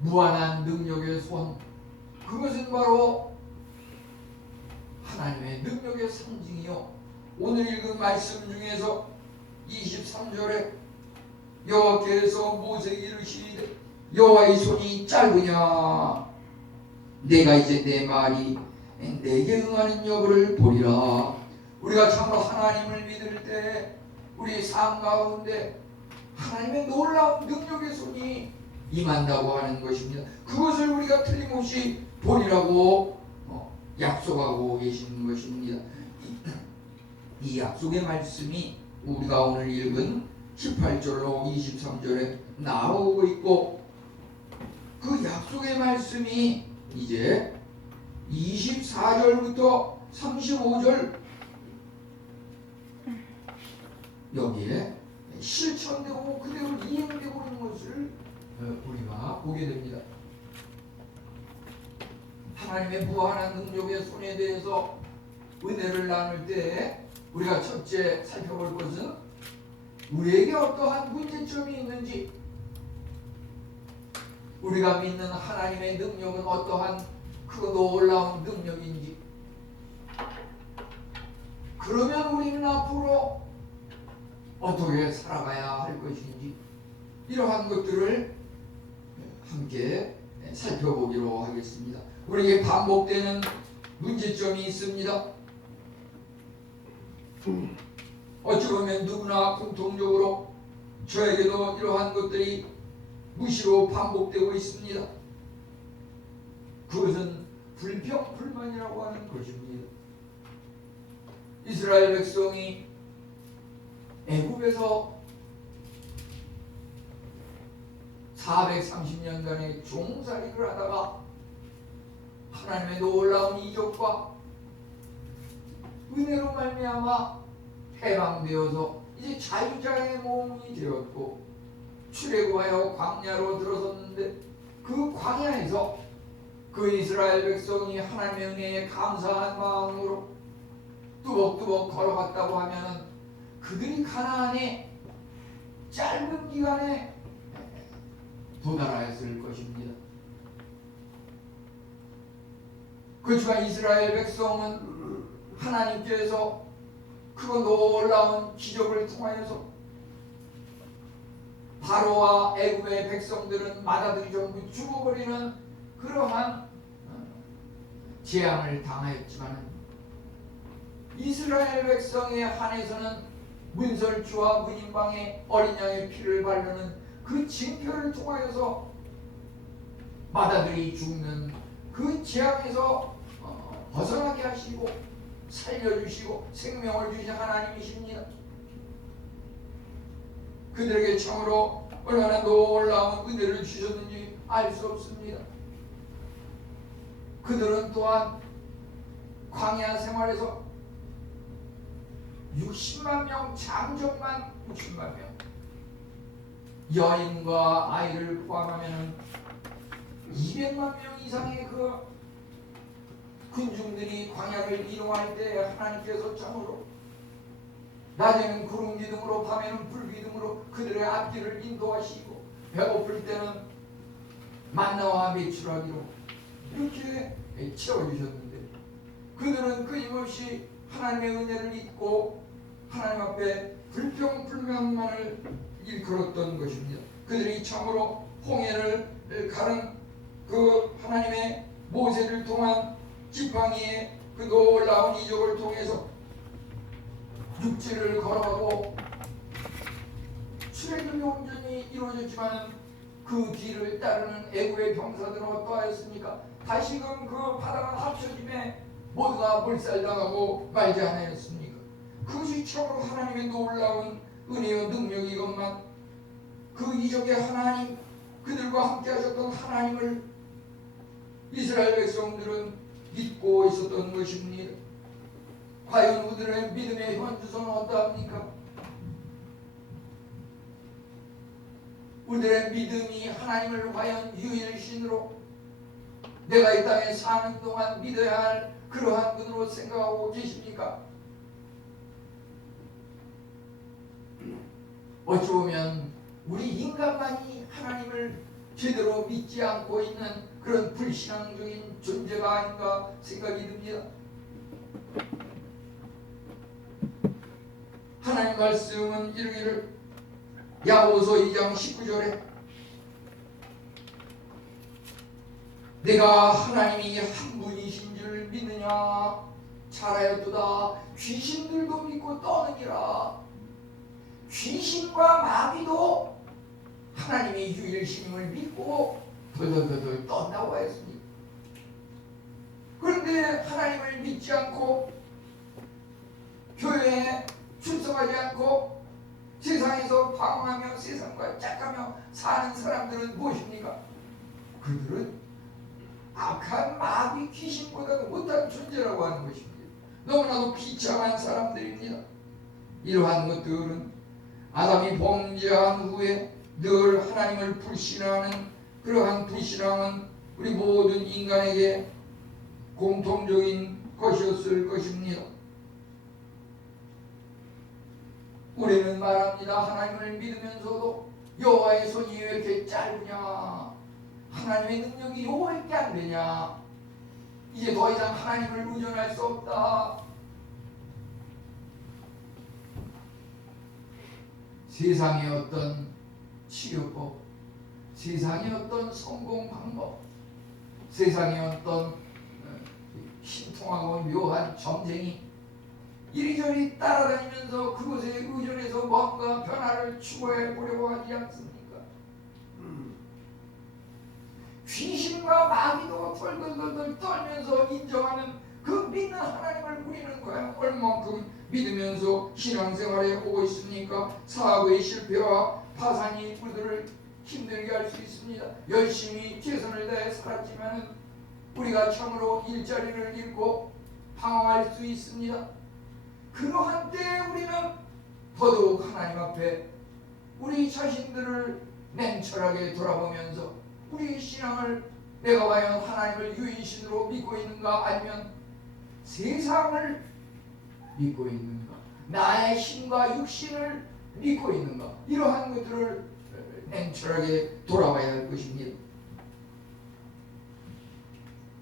무한한 능력의 손, 그것은 바로 하나님의 능력의 상징이요. 오늘 읽은 말씀 중에서 23절에 여호와께서 모세에게 이르시되 여호와의 손이 짧으냐 내가 이제 내 말이 내게 응하는 여부를 보리라. 우리가 참으로 하나님을 믿을 때 우리 삶 가운데 하나님의 놀라운 능력의 손이 임한다고 하는 것입니다. 그것을 우리가 틀림없이 보리라고 약속하고 계신 것입니다. 이 약속의 말씀이 우리가 오늘 읽은 18절로 23절에 나오고 있고, 그 약속의 말씀이 이제 24절부터 35절 여기에 실천되고 그대로 이행되고 있는 것을 우리가 보게 됩니다. 하나님의 무한한 능력의 손에 대해서 은혜를 나눌 때 우리가 첫째 살펴볼 것은 우리에게 어떠한 문제점이 있는지, 우리가 믿는 하나님의 능력은 어떠한 그 놀라운 능력인지, 그러면 우리는 앞으로 어떻게 살아가야 할 것인지, 이러한 것들을 함께 살펴보기로 하겠습니다. 우리에게 반복되는 문제점이 있습니다. 어찌 보면 누구나 공통적으로 저에게도 이러한 것들이 무시로 반복되고 있습니다. 그것은 불평, 불만이라고 하는 것입니다. 이스라엘 백성이 애굽에서 430년간의 종살이를 하다가 하나님의 놀라운 이적과 은혜로 말미암아 해방되어서 이제 자유자의 몸이 되었고 출애굽하여 광야로 들어섰는데, 그 광야에서 그 이스라엘 백성이 하나님의 은혜에 감사한 마음으로 뚜벅뚜벅 걸어갔다고 하면은 그들이 가나안에 짧은 기간에 도달하였을 것입니다. 그렇지만 이스라엘 백성은 하나님께서 그 놀라운 기적을 통하여서 바로와 애굽의 백성들은 마다들이 전부 죽어버리는 그러한 재앙을 당하였지만, 이스라엘 백성에 한해서는 문설주와 문인방에 어린 양의 피를 바르는 그 징표를 통하여서 마다들이 죽는 그 재앙에서 벗어나게 하시고 살려주시고 생명을 주신 하나님이십니다. 그들에게 참으로 얼마나 놀라운 은혜를 주셨는지 알 수 없습니다. 그들은 또한 광야 생활에서 60만 명, 장정만 60만 명, 여인과 아이를 포함하면 200만 명 이상의 그 군중들이 광야를 이동할 때 하나님께서 참으로 낮에는 구름 기둥으로 밤에는 불 기둥으로 그들의 앞길을 인도하시고, 배고플 때는 만나와 메추라기로 이렇게 채워주셨는데, 그들은 끊임없이 하나님의 은혜를 잊고 하나님 앞에 불평 불만만을 일컬었던 것입니다. 그들이 참으로 홍해를 가른 그 하나님의 모세를 통한 지팡이의 그 놀라운 이적을 통해서 육지를 걸어가고 출애굽이 온전히 이루어졌지만 그 뒤를 따르는 애굽의 병사들은 어떠하였습니까? 다시금 그 바다가 합쳐짐에 모두가 몰살당하고 말지 않았습니까? 그것이 참으로 하나님의 놀라운 은혜와 능력이건만, 그 이적의 하나님, 그들과 함께 하셨던 하나님을 이스라엘 백성들은 믿고 있었던 것입니다. 과연 우리들의 믿음의 현주소는 어떠합니까? 우리들의 믿음이 하나님을 과연 유일신으로 내가 이 땅에 사는 동안 믿어야 할 그러한 분으로 생각하고 계십니까? 어찌 보면 우리 인간만이 하나님을 제대로 믿지 않고 있는 그런 불신앙적인 존재가 아닌가 생각이 듭니다. 하나님 말씀은 이르기를 야고보서 2장 19절에 내가 하나님이 한 분이신 줄 믿느냐 잘하였도다 귀신들도 믿고 떠느니라. 귀신과 마귀도 하나님의 유일신임을 믿고 덜덜덜 떤다고 했습니다. 그런데 하나님을 믿지 않고 교회에 출석하지 않고 세상에서 방황하며 세상과 짝하며 사는 사람들은 무엇입니까? 그들은 악한 마귀 귀신보다도 못한 존재라고 하는 것입니다. 너무나도 비참한 사람들입니다. 이러한 것들은 아담이 범죄한 후에 늘 하나님을 불신하는 그러한 불신앙은 우리 모든 인간에게 공통적인 것이었을 것입니다. 우리는 말합니다. 하나님을 믿으면서도 여호와의 손이 왜 이렇게 짧으냐, 하나님의 능력이 여호와밖에 안 되냐, 이제 더 이상 하나님을 의존할 수 없다. 세상의 어떤 치료법, 세상의 어떤 성공 방법, 세상의 어떤 신통하고 묘한 점쟁이 이리저리 따라다니면서 그것에 의존해서 뭔가 변화를 추구해 보려고 하지 않습니까? 귀신과 마귀도 덜덜덜 떨면서 인정하는 그 믿는 하나님을 우리는 과연 얼만큼 믿으면서 신앙생활에 오고 있습니까? 사업의 실패와 파산이 우리들을 힘들게 할 수 있습니다. 열심히 최선을 다해 살았지만 우리가 참으로 일자리를 잃고 방황할 수 있습니다. 그러한 때에 우리는 더더욱 하나님 앞에 우리 자신들을 냉철하게 돌아보면서 우리 신앙을 내가 과연 하나님을 유일신으로 믿고 있는가, 아니면 세상을 믿고 있는가, 나의 힘과 육신을 믿고 있는가, 이러한 것들을 냉철하게 돌아봐야 할 것입니다.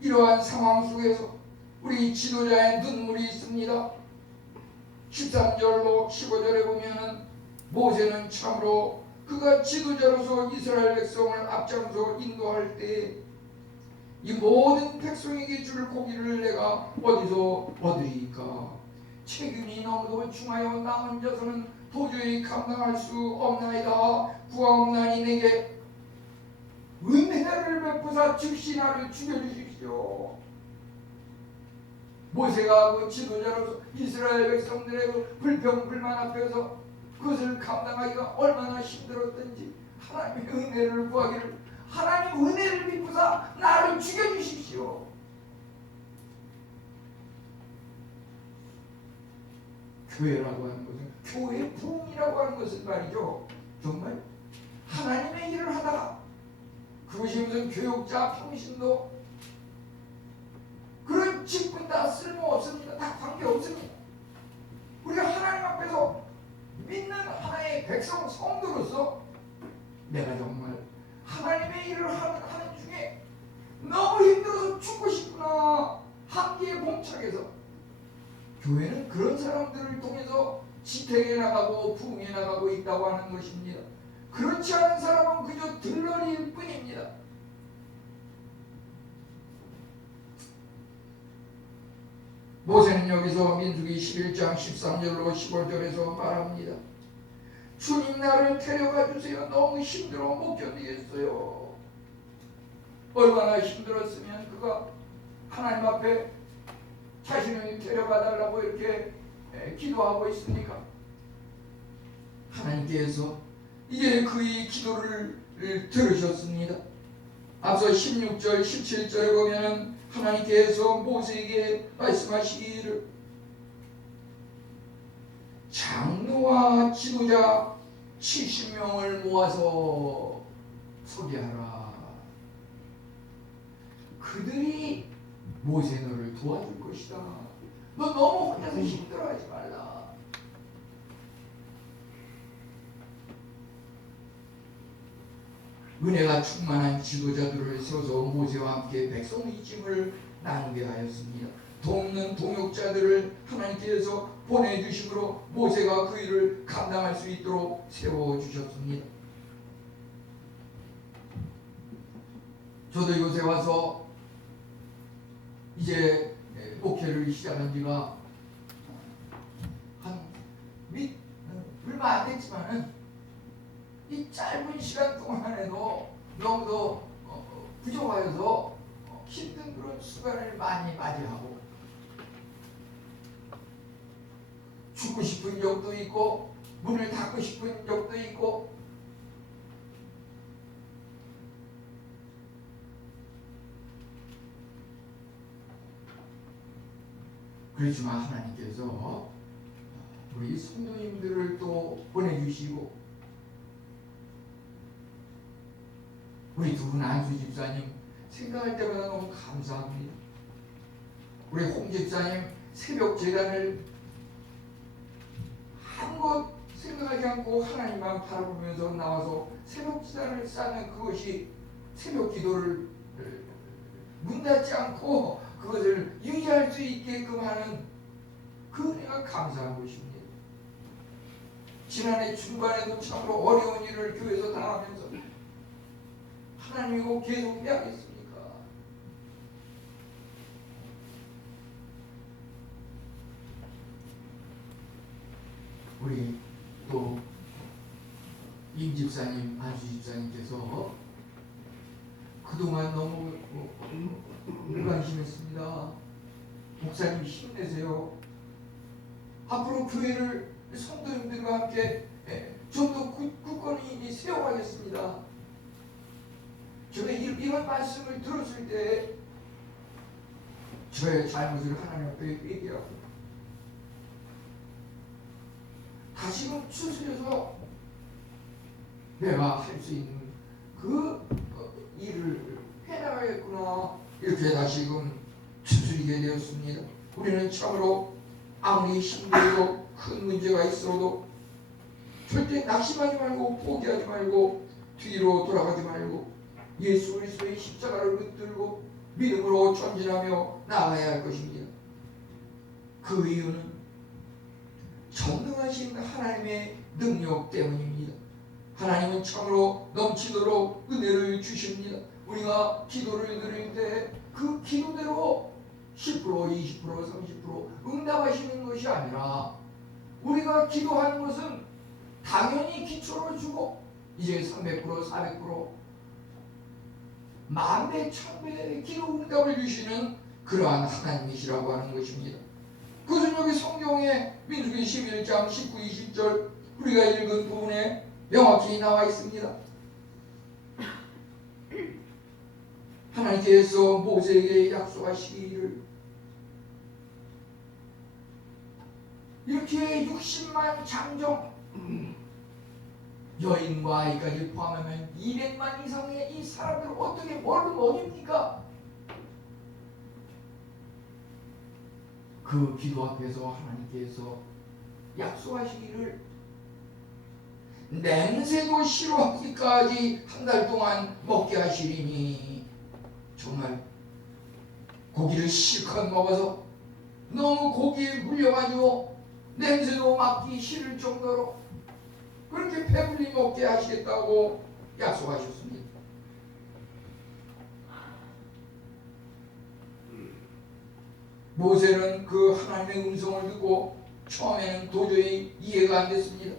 이러한 상황 속에서 우리 지도자의 눈물이 있습니다. 13절로 15절에 보면 모세는 참으로 그가 지도자로서 이스라엘 백성을 앞장서 인도할 때 이 모든 백성에게 줄 고기를 내가 어디서 얻으리까? 책임이 너무도 중하여 남은 자손은 도저히 감당할 수 없나이다. 구하옵나니 내게 은혜를 베푸사 즉시 나를 죽여주십시오. 모세가 그 지도자로서 이스라엘 백성들의 그 불평불만 앞에서 그것을 감당하기가 얼마나 힘들었던지 하나님의 은혜를 구하기를, 하나님 은혜를 베푸사 나를 죽여주십시오. 교회라고 하는 것은, 교회 부흥이라고 하는 것은 말이죠, 정말 하나님의 일을 하다가 그것이 무슨 교육자 평신도 그런 직분 다 쓸모없습니다. 다 관계없습니다. 우리가 하나님 앞에서 믿는 하나의 백성 성도로서 내가 정말 하나님의 일을 하는 중에 너무 힘들어서 죽고 싶구나, 한계에 봉착해서 교회는 그런 사람들을 통해서 지탱해 나가고 부흥해 나가고 있다고 하는 것입니다. 그렇지 않은 사람은 그저 들러리일 뿐입니다. 모세는 여기서 민수기 11장 13절로 15절에서 말합니다. 주님 나를 데려가 주세요. 너무 힘들어 못 견디겠어요. 얼마나 힘들었으면 그가 하나님 앞에 자신을 데려가 달라고 이렇게 기도하고 있습니까? 하나님께서 이제 그의 기도를 들으셨습니다. 앞서 16절 17절에 보면 하나님께서 모세에게 말씀하시기를 장로와 지도자 70명을 모아서 소개하라. 그들이 모세 너를 도와줄 것이다. 너 너무 혼자서 힘들어하지 말라. 은혜가 충만한 지도자들을 세워서 모세와 함께 백성의 짐을 나누게 하였습니다. 돕는 동역자들을 하나님께서 보내주심으로 모세가 그 일을 감당할 수 있도록 세워주셨습니다. 저도 요새 와서 이제 목회를 시작한 지가 얼마 안 됐지만은 이 짧은 시간 동안에도 너무도 부족하여서 힘든 그런 순간을 많이 맞이하고 죽고 싶은 적도 있고 문을 닫고 싶은 적도 있고 그렇지만 하나님께서 우리 성도님들을 또 보내주시고 우리 두 분 안수 집사님 생각할 때마다 너무 감사합니다. 우리 홍 집사님 새벽 재단을 아무것 생각하지 않고 하나님만 바라보면서 나와서 새벽 재단을 쌓는 그것이 새벽 기도를 문 닫지 않고 그것을 유지할 수 있게끔 하는 그 은혜가 감사한 것입니다. 지난해 중간에도 참으로 어려운 일을 교회에서 당하면서 하나님 이거 계속 해야겠습니까? 우리 또 임 집사님, 안수 집사님께서 그동안 너무 무관심했습니다. 목사님 힘내세요. 앞으로 교회를 성도님들과 함께 좀 더 굳건히 세워가겠습니다. 제가 이런 말씀을 들었을 때 저의 잘못을 하나님 앞에 얘기하고 다시금 추스려서 내가 할 수 있는 그 일을 해나가겠구나 이렇게 다시금 추스리게 되었습니다. 우리는 참으로 아무리 힘들고 큰 문제가 있어도 절대 낙심하지 말고 포기하지 말고 뒤로 돌아가지 말고 예수 그리스도의 십자가를 붙들고 믿음으로 전진하며 나아가야 할 것입니다. 그 이유는 전능하신 하나님의 능력 때문입니다. 하나님은 참으로 넘치도록 은혜를 주십니다. 우리가 기도를 드릴 때 그 기도대로 10%, 20%, 30% 응답하시는 것이 아니라 우리가 기도하는 것은 당연히 기초로 주고 이제 300%, 400% 만배, 천배의 기도 응답을 주시는 그러한 하나님이시라고 하는 것입니다. 그것은 여기 성경에 민수기 11장 19, 20절 우리가 읽은 부분에 명확히 나와 있습니다. 하나님께서 모세에게 약속하시기를 이렇게 60만 장정 여인과 아이까지 포함하면 200만 이상의 이 사람들을 어떻게 뭘로 먹입니까? 그 기도 앞에서 하나님께서 약속하시기를 냄새도 싫어하기까지 한 달 동안 먹게 하시리니 정말 고기를 실컷 먹어서 너무 고기에 물려가지고 냄새도 맡기 싫을 정도로 그렇게 배불리 먹게 하시겠다고 약속하셨습니다. 모세는 그 하나님의 음성을 듣고 처음에는 도저히 이해가 안 됐습니다.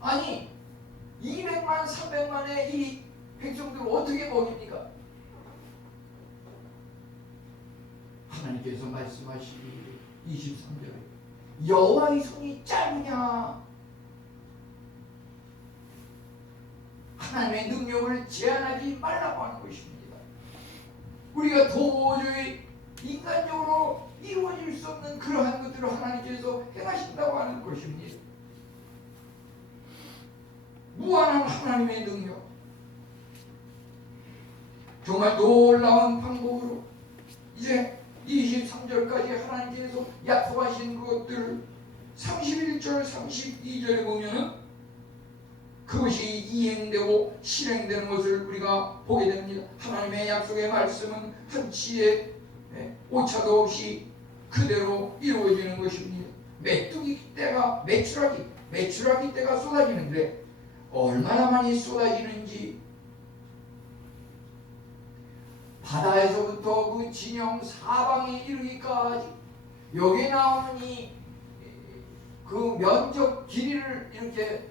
아니 200만 300만의 이 백성들을 어떻게 먹입니까? 하나님께서 말씀하시기 23절에 여호와의 손이 짧으냐 하나님의 능력을 제한하지 말라고 하는 것입니다. 우리가 도저히 인간적으로 이루어질 수 없는 그러한 것들을 하나님께서 행하신다고 하는 것입니다. 무한한 하나님의 능력, 정말 놀라운 방법으로 이제 23절까지 하나님께서 약속하신 것들 31절 32절에 보면은 그것이 이행되고 실행되는 것을 우리가 보게 됩니다. 하나님의 약속의 말씀은 한치의 오차도 없이 그대로 이루어지는 것입니다. 메뚜기 떼가 메추라기 떼가 쏟아지는데 얼마나 많이 쏟아지는지, 바다에서부터 그 진영 사방에 이르기까지 여기 나오는 그 면적 길이를 이렇게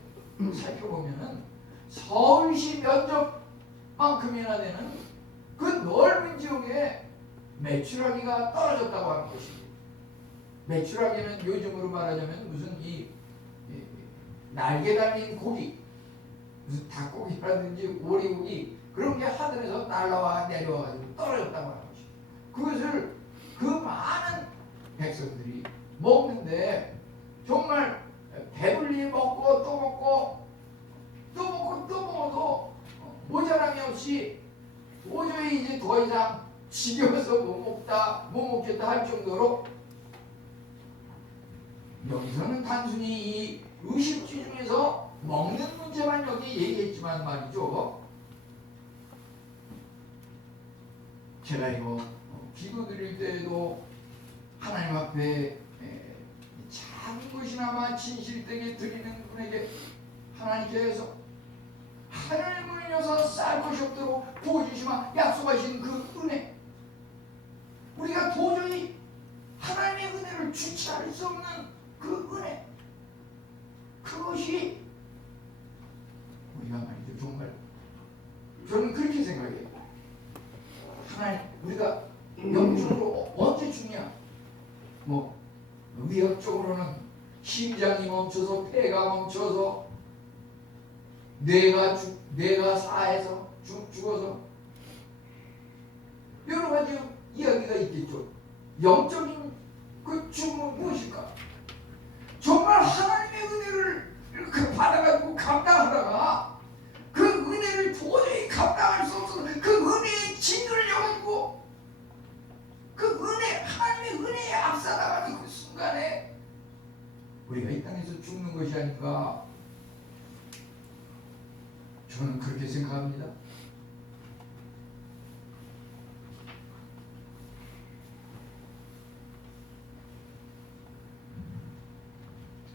살펴보면은 서울시 면적만큼이나 되는 그 넓은 지역에 메추라기가 떨어졌다고 하는 것입니다. 메추라기는 요즘으로 말하자면 무슨 이 날개 달린 고기, 무슨 닭고기라든지 오리고기 그런 게 하늘에서 날라와 내려와가지고 떨어졌다고 하는 것입니다. 그것을 그 많은 백성들이 먹는데 정말 배불리 먹고 또 먹고 또 먹고 또 먹어도 모자람이 없이 도저히 이제 더 이상 지겨워서 못 먹겠다 할 정도로, 여기서는 단순히 이 의식주 중에서 먹는 문제만 여기 얘기했지만 말이죠. 제가 이거 기도 드릴 때에도 하나님 앞에 작은 것이나마 진실되게 드리는 분에게 하나님께서 하늘문을 여서 쌀 것이 없도록 부어주시마 약속하신 그 은혜, 우리가 도저히 하나님의 은혜를 주체할 수 없는 그 은혜, 그것이 우리가 말이죠, 정말 저는 그렇게 생각해요. 하나님, 우리가 영적으로 언제 죽냐? 뭐 위협적으로는 심장이 멈춰서 폐가 멈춰서 뇌가 사해서 죽어서 여러 가지 이야기가 있겠죠. 영적인 그 죽음은 무엇일까? 정말 하나님의 은혜를 이렇게 받아가지고 감당하다가 그 은혜를 도저히 감당할 수 없어서 그 은혜의 진을 여가지고 그 은혜, 하나님의 은혜에 앞서나가는 그 순간에 우리가 이 땅에서 죽는 것이 아닌가, 저는 그렇게 생각합니다.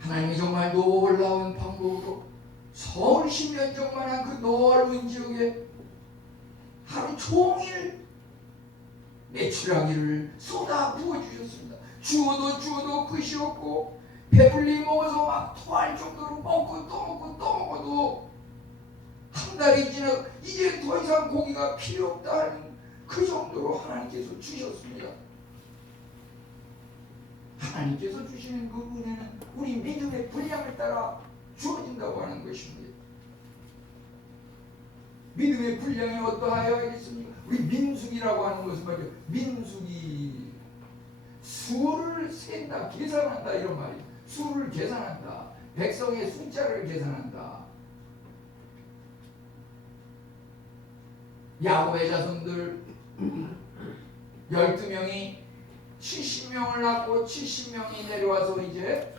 하나님이 정말 놀라운 방법으로 서울 10면적만한 그 넓은 지역에 하루 종일 메추라기를 쏟아 부어주셨습니다. 주어도 끝이 없고 배불리 먹어서 막 토할 정도로 먹고 또 먹고 또 먹어도 한 달이 지나 이제 더 이상 고기가 필요 없다 하는 그 정도로 하나님께서 주셨습니다. 하나님께서 주시는 그 은혜는 우리 믿음의 분량을 따라 주어진다고 하는 것입니다. 믿음의 분량이 어떠하여야겠습니까? 우리 민숙이라고 하는 것은 말이죠. 민숙이 수를 센다, 계산한다 이런 말이에요. 수를 계산한다. 백성의 숫자를 계산한다. 야곱의 자손들 12명이 70명을 낳고 70명이 내려와서 이제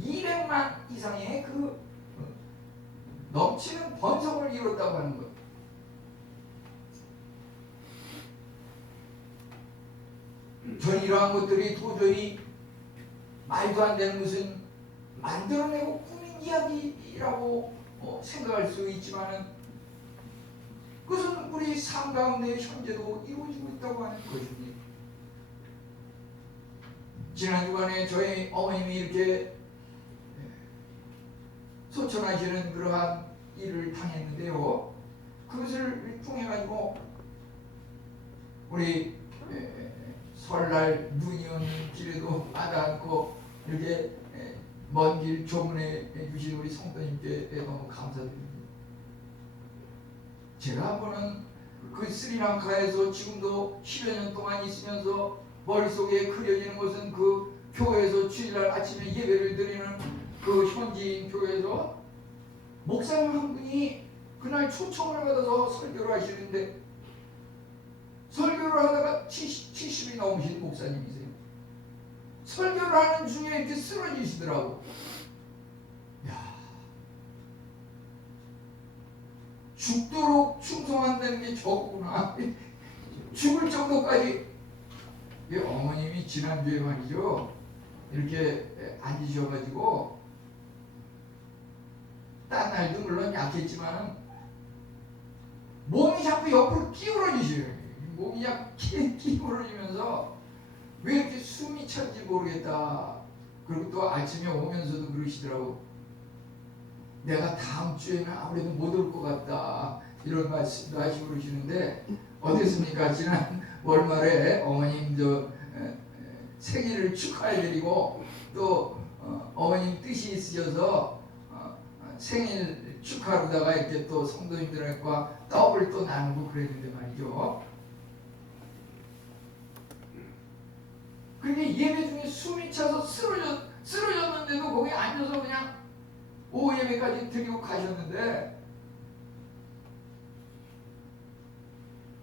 200만 이상의 그 넘치는 번성을 이뤘다고 하는 것. 전 이러한 것들이 도저히 말도 안 되는 것은 만들어내고 꾸민 이야기라고 생각할 수 있지만은 그것은 우리 삶 가운데 현재도 이루어지고 있다고 하는 것입니다. 지난 주간에 저희 어머님이 이렇게 소천하시는 그러한 일을 당했는데요. 그것을 통해 가지고 우리 설날 눈이 오는 길에도 마다 않고 이렇게 먼 길 조문해 주신 우리 성도님께 너무 감사드립니다. 제가 한 번은 그 스리랑카에서 지금도 10여 년 동안 있으면서 머릿속에 그려지는 것은 그 교회에서 주일날 아침에 예배를 드리는 그 현지인 교회에서 목사님 한 분이 그날 초청을 받아서 설교를 하시는데 설교를 하다가 70이 넘으신 목사님이세요. 설교를 하는 중에 이렇게 쓰러지시더라고. 야, 죽도록 충성한다는 게 저거구나. 죽을 정도까지. 어머님이 지난주에 말이죠, 이렇게 앉으셔가지고, 딴 날도 물론 약했지만 몸이 자꾸 옆으로 기울어지셔요. 몸이 자꾸 기울어지면서 왜 이렇게 숨이 찬지 모르겠다. 그리고 또 아침에 오면서도 그러시더라고. 내가 다음 주에는 아무래도 못 올 것 같다. 이런 말씀도 하시고 그러시는데, 어땠습니까? 지난 월말에 어머님 생일을 축하해드리고, 또 어머님 뜻이 있으셔서 생일 축하로다가 이렇게 또 성도님들과 떡을 또 나누고 그랬는데 말이죠. 그런데 예배 중에 숨이 차서 쓰러졌는데도 거기 앉아서 그냥 오후 예배까지 드리고 가셨는데,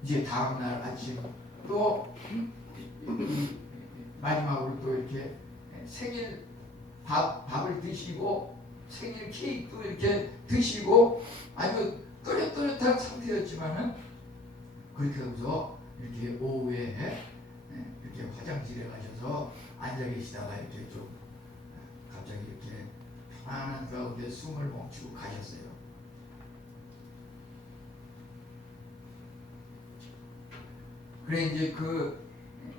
이제 다음날 아침 또 마지막으로 또 이렇게 생일 밥을 드시고 생일 케이크도 이렇게 드시고 아주 또렷또렷한 상태였지만은, 그렇게 하고서 이렇게 오후에 이렇게 화장실에 가셔서 앉아 계시다가 이렇게 좀 갑자기 이렇게 편안한 가운데 숨을 멈추고 가셨어요. 그래 이제 그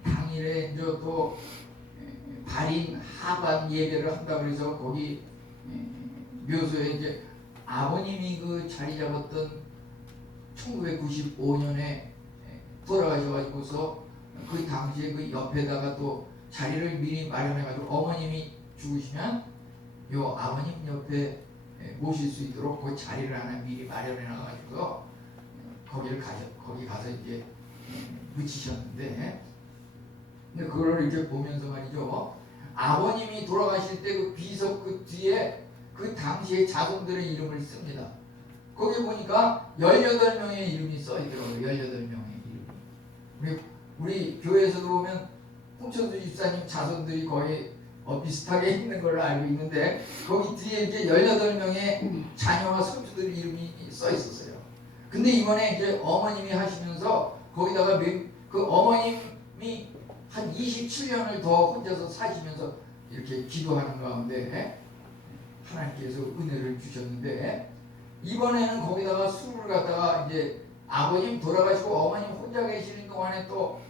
당일에 이제 또 발인 하반 예배를 한다 그래서 거기 묘소에 이제 아버님이 그 자리 잡았던 1995년에 돌아가셔가지고서 그 당시에 그 옆에다가 또 자리를 미리 마련해가지고 어머님이 죽으시면 요 아버님 옆에 모실 수 있도록 그 자리를 하나 미리 마련해놔가지고 거기 가서 이제 묻히셨는데, 근데 그걸 이렇게 보면서 말이죠, 아버님이 돌아가실 때 그 비석 그 뒤에 그 당시의 자손들의 이름을 씁니다. 거기 보니까 18명의 이름이 써있더라고요. 18명의 이름. 우리 교회에서도 보면 홍천수 집사님 자손들이 거의 비슷하게 있는 걸로 알고 있는데, 거기 뒤에 이제 18명의 자녀와 손주들 이름이 써 있었어요. 근데 이번에 이제 어머님이 하시면서 거기다가 그 어머님이 한 27년을 더 혼자서 사시면서 이렇게 기도하는 가운데 하나님께서 은혜를 주셨는데, 이번에는 거기다가 술을 갖다가 이제 아버님 돌아가시고 어머님 혼자 계시는 동안에 또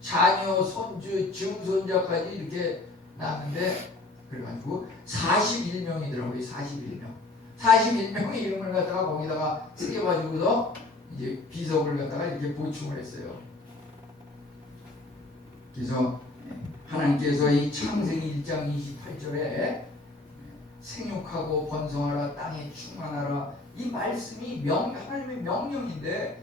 자녀, 손주, 증손자까지 이렇게 낳았는데, 그래가지고 41명이더라고요. 41명의 이름을 갖다가 거기다가 새겨가지고서 이제 비석을 갖다가 이렇게 보충을 했어요. 그래서 하나님께서 이 창세기 1장 28절에 생육하고 번성하라 땅에 충만하라, 이 말씀이 하나님의 명령인데,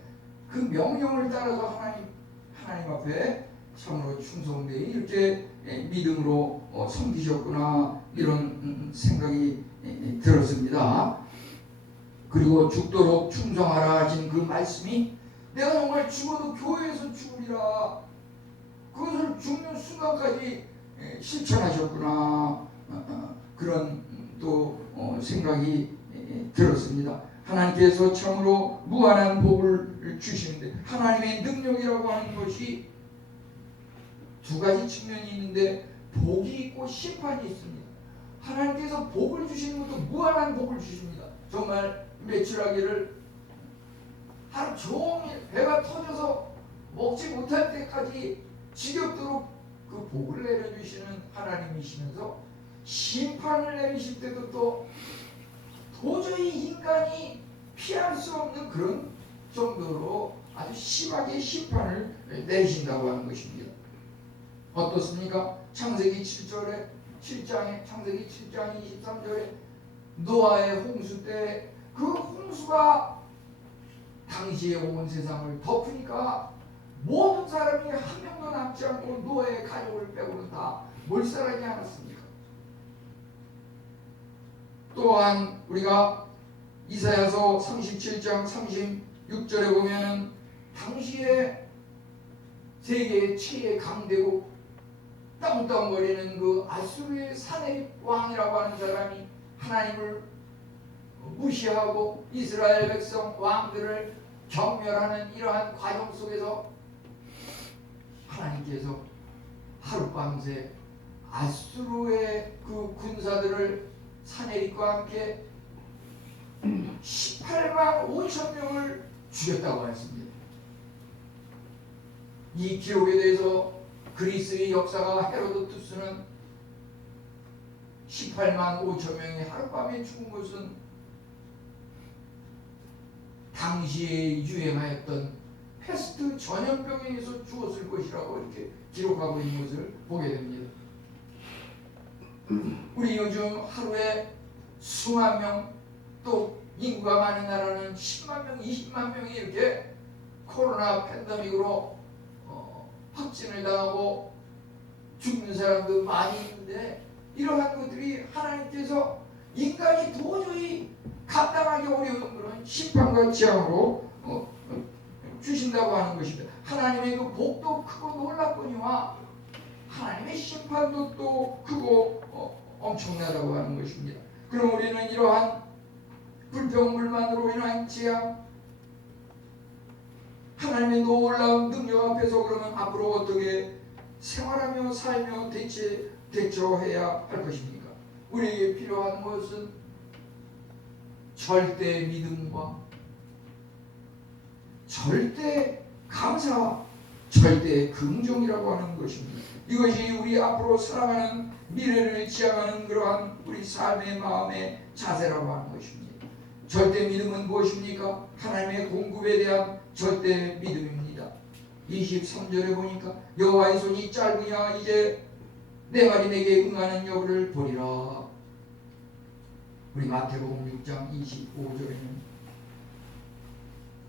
그 명령을 따라서 하나님 앞에 참으로 충성되이 이렇게 믿음으로 섬기셨구나, 이런 생각이 들었습니다. 그리고 죽도록 충성하라 하신 그 말씀이 내가 정말 죽어도 교회에서 죽으리라, 그것을 죽는 순간까지 실천하셨구나, 그런 또 생각이 들었습니다. 하나님께서 참으로 무한한 복을 주시는데, 하나님의 능력이라고 하는 것이 두 가지 측면이 있는데 복이 있고 심판이 있습니다. 하나님께서 복을 주시는 것도 무한한 복을 주십니다. 정말 매출하기를 하루 종일 배가 터져서 먹지 못할 때까지 지겹도록 그 복을 내려주시는 하나님이시면서, 심판을 내리실 때도 또 도저히 인간이 피할 수 없는 그런 정도로 아주 심하게 심판을 내리신다고 하는 것입니다. 어떻습니까? 창세기 7장에 창세기 7장 23절에 노아의 홍수 때 그 홍수가 당시에 온 세상을 덮으니까 모든 사람이 한 명도 남지 않고 노아의 가족을 빼고는 다 몰살하지 않았습니까? 또한 우리가 이사야서 37장 36절에 보면은 당시에 세계의 최애 강대국 땅땅거리는 그 아수르의 사내립 왕이라고 하는 사람이 하나님을 무시하고 이스라엘 백성 왕들을 경멸하는 이러한 과정 속에서 하나님께서 하룻밤새 아수르의 그 군사들을 사내립과 함께 18만 5천 명을 죽였다고 했습니다. 이 기록에 대해서 그리스의 역사가 헤로도투스는 18만 5천 명이 하룻밤에 죽은 것은 당시에 유행하였던 패스트 전염병에 의해서 죽었을 것이라고 이렇게 기록하고 있는 것을 보게 됩니다. 우리 요즘 하루에 수만 명, 또 인구가 많은 나라는 10만 명, 20만 명이 이렇게 코로나 팬데믹으로 확진을 당하고 죽는 사람도 많이 있는데, 이러한 것들이 하나님께서 인간이 도저히 감당하기 어려운 그런 심판과 재앙으로 주신다고 하는 것입니다. 하나님의 그 복도 크고 놀랍거니와 하나님의 심판도 또 크고 엄청나다고 하는 것입니다. 그럼 우리는 이러한 불평불만으로 인한 재앙, 하나님의 놀라운 능력 앞에서 그러면 앞으로 어떻게 생활하며 살며 대처해야 할 것입니까? 우리에게 필요한 것은 절대 믿음과 절대 감사와 절대 긍정이라고 하는 것입니다. 이것이 우리 앞으로 살아가는 미래를 지향하는 그러한 우리 삶의 마음의 자세라고 하는 것입니다. 절대 믿음은 무엇입니까? 하나님의 공급에 대한 절대 믿음입니다. 23절에 보니까 여호와의 손이 짧으냐 이제 내 말이 내게 응하는 여부를 보리라. 우리 마태복음 6장 25절에는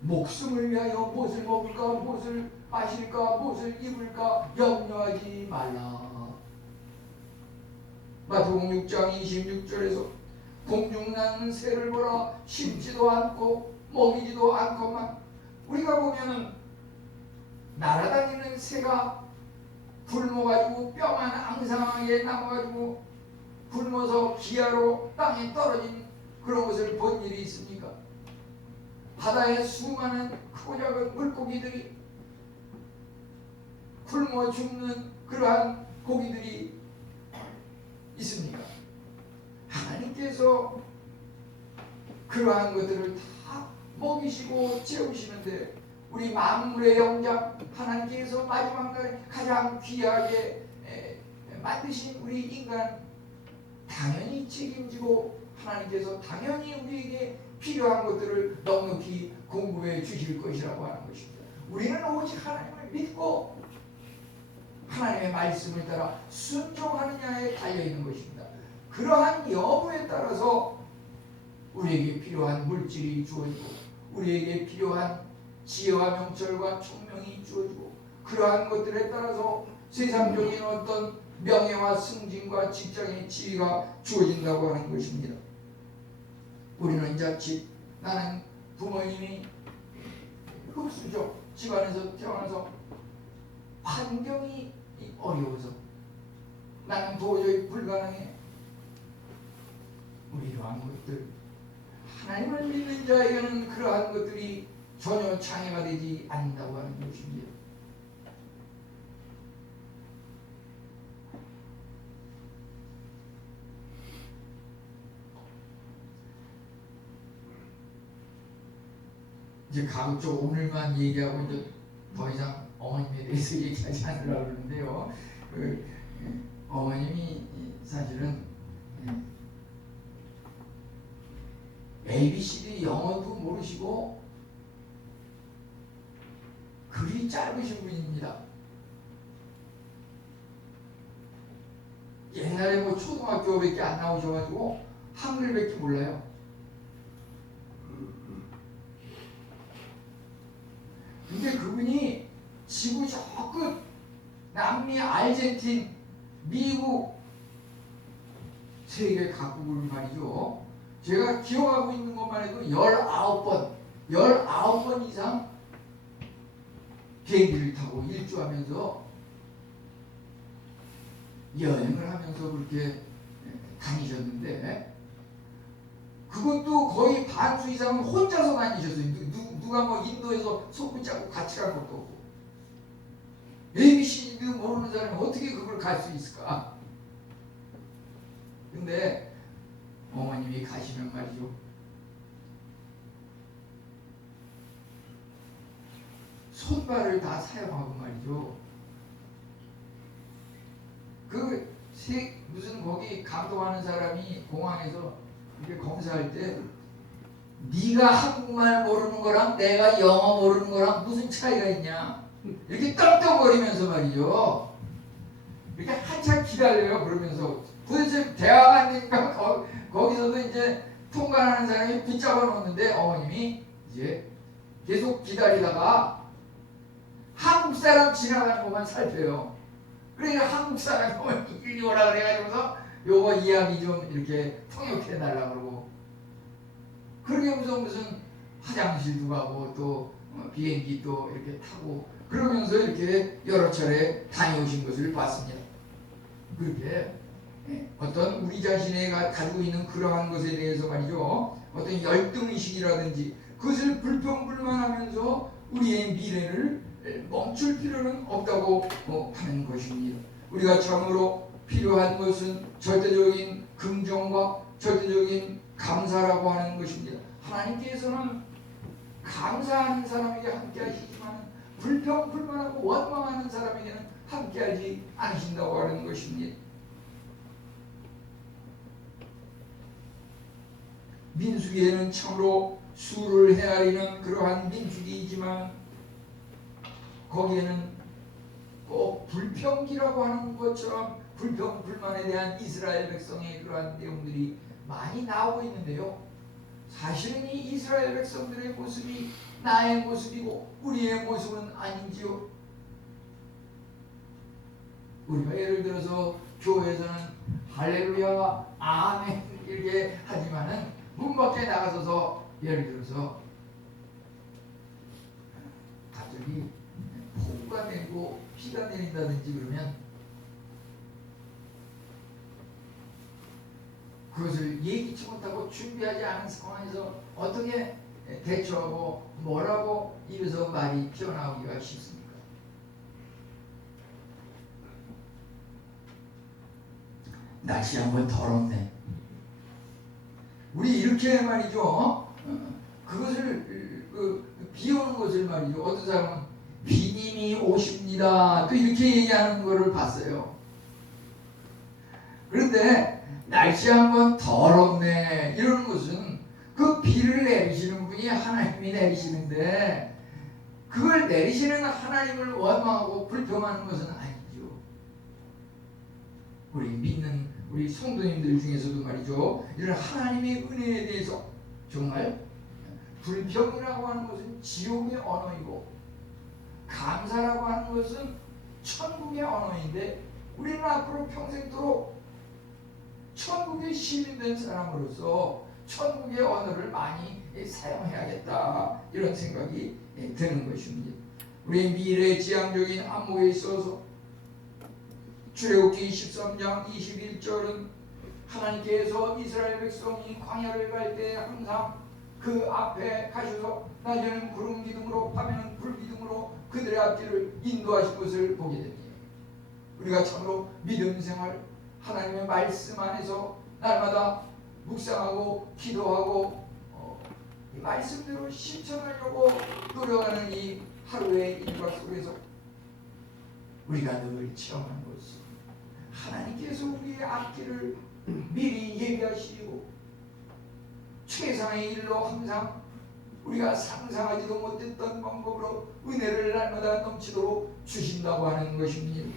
목숨을 위하여 무엇을 먹을까, 무엇을 마실까, 무엇을 입을까 염려하지 말라. 마태복음 6장 26절에서 공중나는 새를 보라, 심지도 않고 먹이지도 않고만, 우리가 보면은 날아다니는 새가 굶어가지고 뼈만 앙상하게 남아가지고 굶어서 기아로 땅에 떨어진 그런 것을 본 일이 있습니까? 바다에 수많은 크고 작은 물고기들이 굶어 죽는 그러한 고기들이 있습니까? 하나님께서 그러한 것들을 다 먹이시고 채우시는데, 우리 만물의 영장 하나님께서 마지막 날에 가장 귀하게 만드신 우리 인간 당연히 책임지고 하나님께서 당연히 우리에게 필요한 것들을 넉넉히 공급해 주실 것이라고 하는 것입니다. 우리는 오직 하나님을 믿고 하나님의 말씀을 따라 순종하느냐에 달려있는 것입니다. 그러한 여부에 따라서 우리에게 필요한 물질이 주어지고 우리에게 필요한 지혜와 명철과 총명이 주어지고, 그러한 것들에 따라서 세상적인 어떤 명예와 승진과 직장의 지위가 주어진다고 하는 것입니다. 우리는 자칫 나는 부모님이 흑수저 집안에서 태어나서 환경이 어려워서 나는 도저히 불가능해, 우리 이러한 것들, 하나님을 믿는 자에게는 그러한 것들이 전혀 장애가 되지 않는다고 하는 것입니다. 이제 가급적 오늘만 얘기하고 이제 더 이상 어머님에 대해서 얘기하지 않으려고 그러는데요. 어머님이 사실은 ABCD 영어도 모르시고 글이 짧으신 분입니다. 옛날에 뭐 초등학교밖에 안 나오셔가지고 한글밖에 몰라요. 근데 그분이 지구 저 끝 남미, 아르헨틴, 미국 세계 각국을 말이죠. 제가 기억하고 있는 것만 해도 19번 이상 비행기를 타고 일주하면서 여행을 하면서 그렇게 다니셨는데, 그것도 거의 반수 이상은 혼자서 다니셨어요. 누가 뭐 인도에서 손붙잡고 같이 갈 것도 없고. ABC도 모르는 사람이 어떻게 그걸 갈 수 있을까? 근데 어머님이 가시면 말이죠. 손발을 다 사용하고 말이죠. 무슨 거기 감독하는 사람이 공항에서 이렇게 검사할 때 네가 한국말 모르는 거랑 내가 영어 모르는 거랑 무슨 차이가 있냐? 이렇게 떵떵거리면서 말이죠. 이렇게 한참 기다려요. 그러면서 도대체 대화가 안 되니까 거기서도 이제 통과하는 사람이 붙잡아 놓는데 어머님이 이제 계속 기다리다가 한국 사람 지나가는 것만 살펴요. 그러니까 한국 사람이 오면 이리 오라 그래가지고서 요거 이야기 좀 이렇게 통역해 달라고 그러고, 그러게 무슨 화장실도 가고 또 비행기 또 이렇게 타고 그러면서 이렇게 여러 차례 다녀오신 것을 봤습니다. 그렇게 어떤 우리 자신이 가지고 있는 그러한 것에 대해서 말이죠, 어떤 열등의식이라든지 그것을 불평불만하면서 우리의 미래를 멈출 필요는 없다고 하는 것입니다. 우리가 참으로 필요한 것은 절대적인 긍정과 절대적인 감사라고 하는 것입니다. 하나님께서는 감사하는 사람에게 함께 하시지만 불평불만하고 원망하는 사람에게는 함께하지 않으신다고 하는 것입니다. 민수기에는 참으로 수를 헤아리는 그러한 민수기이지만 거기에는 꼭 불평기라고 하는 것처럼 불평불만에 대한 이스라엘 백성의 그러한 내용들이 많이 나오고 있는데요. 사실은 이 이스라엘 백성들의 모습이 나의 모습이고 우리의 모습은 아닌지요. 우리가 예를 들어서 교회에서는 할렐루야 아멘 이렇게 하지만은 문 밖에 나가서서 예를 들어서 갑자기 폭우가 내리고 비가 내린다든지 그러면 그것을 예기치 못하고 준비하지 않은 상황에서 어떻게 대처하고 뭐라고 입에서 말이 튀어나오기가 쉽습니까? 날씨 한번 더럽네. 우리 이렇게 말이죠. 그것을 비 오는 것을 말이죠. 어떤 사람은 비님이 오십니다. 또 이렇게 얘기하는 것을 봤어요. 그런데 날씨 한번 더럽네 이러는 것은 그 비를 내리시는 분이 하나님이 내리시는데 그걸 내리시는 하나님을 원망하고 불평하는 것은 아니죠. 우리 믿는 우리 성도님들 중에서도 말이죠, 이런 하나님의 은혜에 대해서 정말 불평이라고 하는 것은 지옥의 언어이고 감사라고 하는 것은 천국의 언어인데 우리는 앞으로 평생도록 천국의 시민된 사람으로서 천국의 언어를 많이 사용해야겠다 이런 생각이 드는 것입니다. 우리 미래지향적인 안목에 있어서 출애굽기 13장 21절은 하나님께서 이스라엘 백성이 광야를 갈 때 항상 그 앞에 가셔서 낮에는 구름 기둥으로 밤에는 불 기둥으로 그들의 앞길을 인도하신 것을 보게 됩니다. 우리가 참으로 믿음 생활 하나님의 말씀 안에서 날마다 묵상하고 기도하고 이 말씀대로 실천하려고 노력하는 이 하루의 일과 속에서 우리가 늘 체험하는 것은 하나님께서 우리의 앞길을 미리 예비하시고 최상의 일로 항상 우리가 상상하지도 못했던 방법으로 은혜를 날마다 넘치도록 주신다고 하는 것입니다.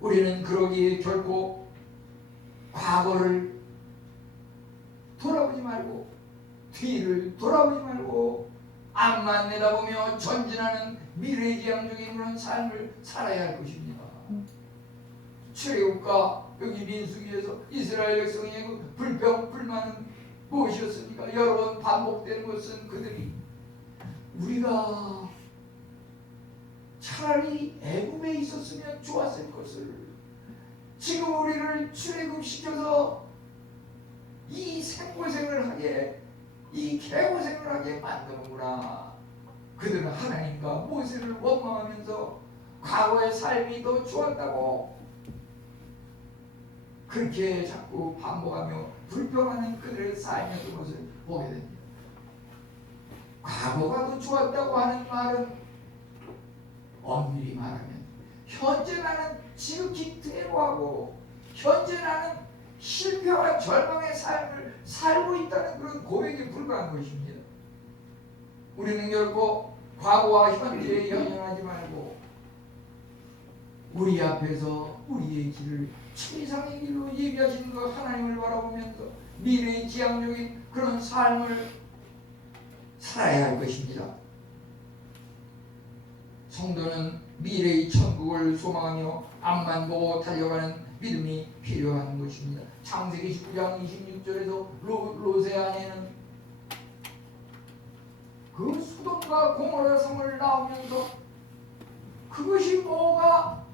우리는 그러기에 결코 과거를 돌아보지 말고 뒤를 돌아보지 말고 앞만 내다보며 전진하는 미래지향적인 그런 삶을 살아야 할 것입니다. 출애굽과 여기 민수기에서 이스라엘 백성의 그 불평 불만은 무엇이었습니까? 여러 번 반복되는 것은 그들이 우리가 차라리 애굽에 있었으면 좋았을 것을 지금 우리를 출애굽시켜서 이 생고생을 하게, 이 개고생을 하게 만드는구나. 그들은 하나님과 모세를 원망하면서 과거의 삶이 더 좋았다고 그렇게 자꾸 반복하며 불평하는 그들의 삶이었던 것을 보게 됩니다. 과거가 더 좋았다고 하는 말은 엄밀히 말하면 현재 나는 지극히 괴로워하고 현재 나는 실패와 절망의 삶을 살고 있다는 그런 고백에 불과한 것입니다. 우리는 결코 과거와 현재에 연연하지 말고 우리 앞에서 우리의 길을 최상의 길로 예비하신 그 하나님을 바라보면서 미래의 지향적인 그런 삶을 살아야 할 것입니다. 성도는 미래의 천국을 소망하며 앞만 보고 달려가는 믿음이 필요한 것입니다. 창세기 19장 26절에서 롯의 아내는 그 소돔과 고모라 성을 나오면서 그것이 뭐가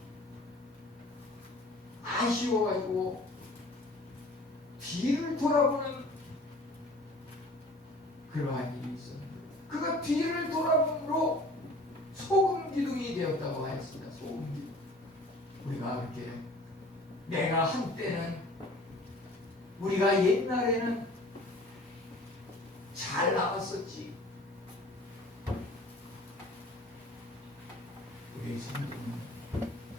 아쉬워가지고 뒤를 돌아보는 그러한 일이 있었는데 그가 뒤를 돌아봄으로 소금 기둥이 되었다고 하였습니다. 소금 기둥. 우리가 그렇게 내가 한때는 우리가 옛날에는 잘 나갔었지. 우리 성도는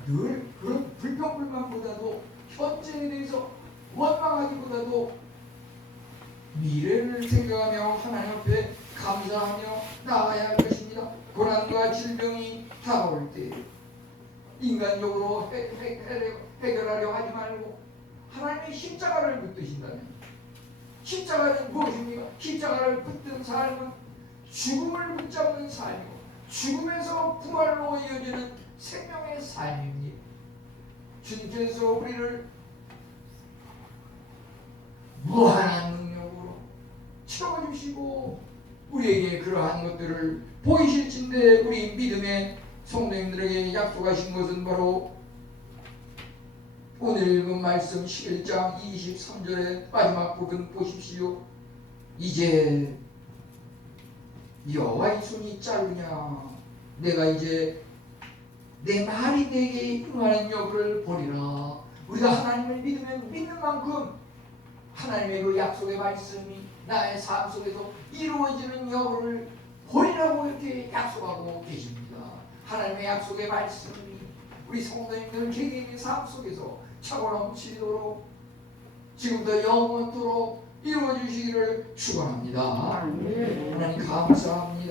늘 그런 불평불만보다도 현재에 대해서 원망하기보다도 미래를 생각하며 하나님 앞에 감사하며 나아가야 할 것입니다. 고난과 질병이 다가올 때 인간적으로 해결하려 하지 말고 하나님의 십자가를 붙드신다면 십자가는 무엇입니까? 십자가를 붙든 삶은 죽음을 붙잡는 삶이고 죽음에서 부활로 이어지는 생명의 삶입니다. 주님께서 우리를 무한한 능력으로 채워주시고 우리에게 그러한 것들을 보이실진데 우리 믿음의 성도님들에게 약속하신 것은 바로 오늘 읽은 말씀 11장 23절의 마지막 부분 보십시오. 이제 여호와의 손이 짧으냐 내가 이제 내 말이 내게 응하는 여부를 보리라. 우리가 하나님을 믿으면 믿는 만큼 하나님의 그 약속의 말씀이 나의 삶 속에서 이루어지는 여부를 보리라고 이렇게 약속하고 계십니다. 하나님의 약속의 말씀이 우리 성도님들 개개인의 삶 속에서 차고 넘치도록 지금부터 영원토록 이루어지시기를 축원합니다. 하나님 감사합니다.